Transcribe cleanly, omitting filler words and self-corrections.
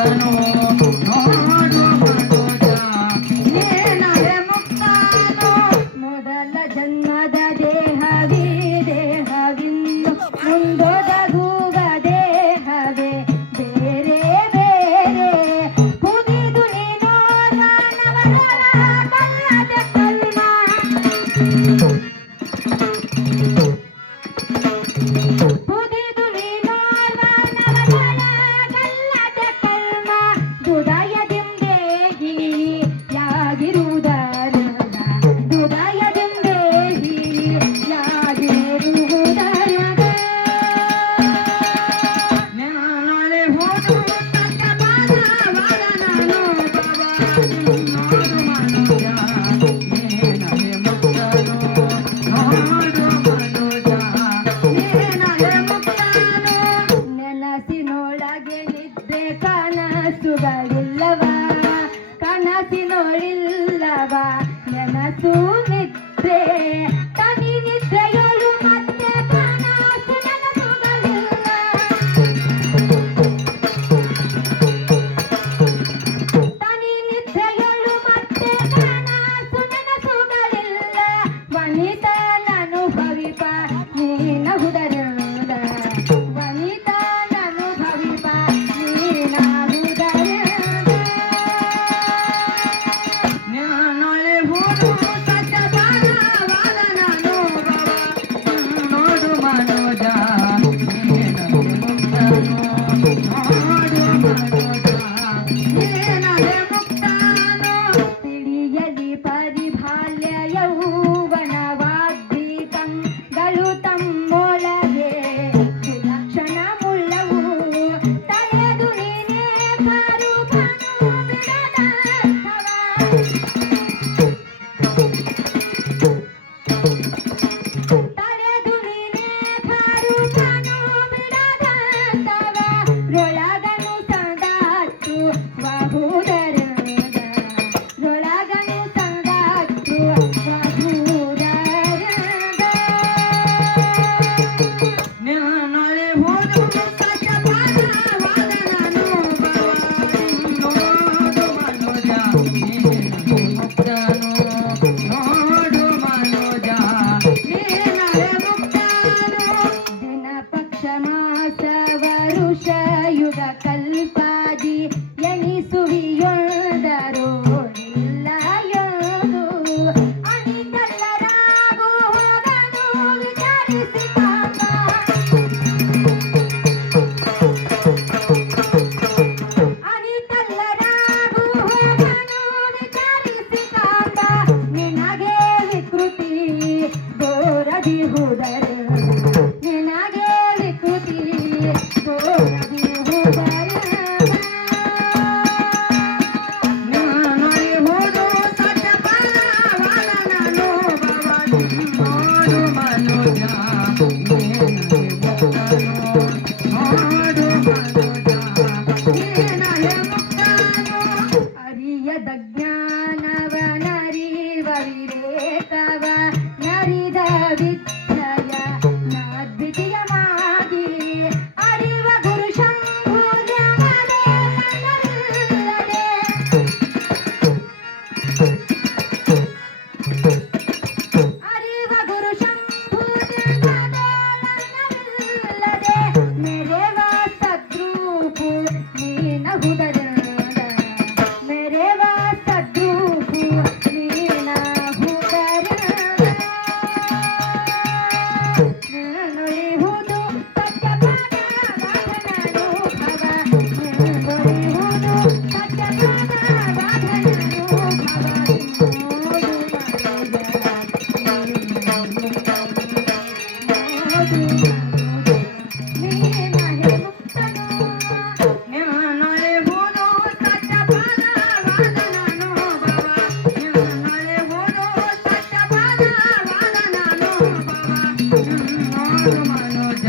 ಮುಕ್ತನು ನೋಡು ಮನೋಜ ನೀನರೆ ಮುಕ್ತನು ಮೊದಲ ಜನ್ಮದ ದೇಹವೇ ದೇಹವಿನ್ನು ಮುಂದೊದಗುವ ದೇಹವೇ ಬೇರೆ ಬೇರೆ ಕುದಿದು ನೀನೋ ಮಾನವರ ಕಲ್ಲದ ಕಲ್ಮ ಕುದಿದು ನೀನೋ ಮಾನವರ ಕಲ್ಲದ ಕಲ್ಮ ಹೃದಯದಿಂದೇ ಯಾಗಿರುವುದರಿಂದ ಹೃದಯದಿಂದೇ ಯಾಗಿರುವುದರಿಂದ ನಾಳೆ ಹೋದು ತಕ್ಕ ಬಾಲ ಬಾಲ ನಾನು ಬಾಬಾ ನೋಡು ಮನೋಜ ನೀನರೆ ಮುಕ್ತನು ನೋಡು ಮನೋಜ ನೀನರೆ ಮುಕ್ತನು ನೆನಸಿನೊಳಗೆ ನಿದ್ರೆ ಕನಸುಗಳಿಲ್ಲವ ಕನಸಿನೊಳಿಲ್ಲವ ನೆನಸು ನಿದ್ರೆ ತನಿ ನಿದ್ರೆಯೊಳು ಮತ್ತೆ ಕನಸು ನೆನಸುಗಳಿಲ್ಲ ತನಿ ನಿದ್ರೆಯೊಳು ಮತ್ತೆ ಕನಸು ನೆನಸುಗಳಿಲ್ಲ ವನಿತನನು ಭವಿಪ ನೀನಹುದರಿಂದ ವನಿತನನು ಭವಿಪ ನೀನಹುದರಿಂದ ನಾಳೆ ಹೋದು ತಕ್ಕ ಬಾಲ ಬಾಲ ನಾನು ಬಾಬಾ ನೋಡು ಮನೋಜ ನೀನರೆ ಮುಕ್ತನು ನೋಡು ಮನೋಜ ನೀನರೆ ಮುಕ್ತನು ತಿಳಿಯಲಿ ಪರಿಭಾಲ್ಯ ಯೌವನವಾಗ್ದೀಪಂಗಳು ತಮ್ಮೊಳಗೆ ಸುಲಕ್ಷಣ ಮುಳ್ಳವು ತಲೆದು ನೀನೇ ಕಾರುಪನು ಬಿಡದಂಥವ ತಲೆದು ನೀನೇ ಕಾರುಪನು ಬಿಡದಂಥವ ರೊಳಗನು ಸಂದಾತ್ತು ಬಹುದರದ ರೊಳಗನು ಸಂದಾತ್ತು ಬಹುದರದ ನಾಳೆ ಹೋದು ತಕ್ಕ ಬಾಲ ಬಾಲ ನಾನು ಬಾಬಾ ನೋಡು ಮನೋಜ ನೀನರೆ ಮುಕ್ತನು ನೋಡು ಮನೋಜ ನೀನರೆ ಮುಕ್ತನು ದಿನ ಪಕ್ಷ ಮಾಸ ವರುಷ ಯುಗ ಕಲ್ಪಾದಿ ಎನಿಸುವಿಯೊಂದರು ಇಲ್ಲ ಎಂದು ಅನಿತಲ್ಲರಾಗು ಹೋಗನು ವಿಚಾರಿಸಿ ಪಾಪ ಅನಿತಲ್ಲರಾಗು ಹೋಗನು ವಿಚಾರಿಸಿ ಕಾಂಬ ನಿನಗೆ ವಿಕೃತಿ ಗೋರದಿಹುದರಿಂದ ನಿನಗೆ ವಿಕೃತಿ ಗೋರದಿಹುದರಿಂದ ನಾಳೆ ಹೋದು ತಕ್ಕ ಬಾಲ ಬಾಲ ನಾನು ಬಾಬಾ ನೋಡು ಮನೋಜ ನೀನರೆ ಮುಕ್ತನು ನೋಡು ಮನೋಜ ನೀನರೆ ಮುಕ್ತನು ಅರಿಯದ ಜ್ಞಾನವ ನರಿವ ವಿವೇಕವ ನರಿದ ವಿದ್ಯಯ ನಾದ್ವಿತೀಯವಾಗಿ ಅರಿವ ಗುರು ಶಂಭುಜಮದೆ ನನ್ನಲ್ಲದೆ ಅರಿವ ಗುರು ಶಂಭುಜಮದೆ ನನ್ನಲ್ಲದೆ ಮೆರೆವ ಸದ್ರೂಪು ನೀನಹುದರಿಂದ ಮೆರೆವ ಸದ್ರೂಪು ನೀನಹುದರಿಂದ ನುಡಿಹುದು ಸತ್ಯಪಾದ ಬಾಧನನು ಭವ ನುಡಿಹುದು ಸತ್ಯಪಾದ ಬಾಧನನು ಭವ ನೋಡು ನೀನರೆ ಮುಕ್ತನು ನಾಳೆ ಹೋದು ತಕ್ಕ ಬಾಲ ಬಾಲ ನಾನು ಬಾಬಾ ನಾಳೆ ಹೋದು ತಕ್ಕ ಬಾಲ ಬಾಲ ನಾನು ಬಾಬಾ ನೋಡು ಮನೋಜ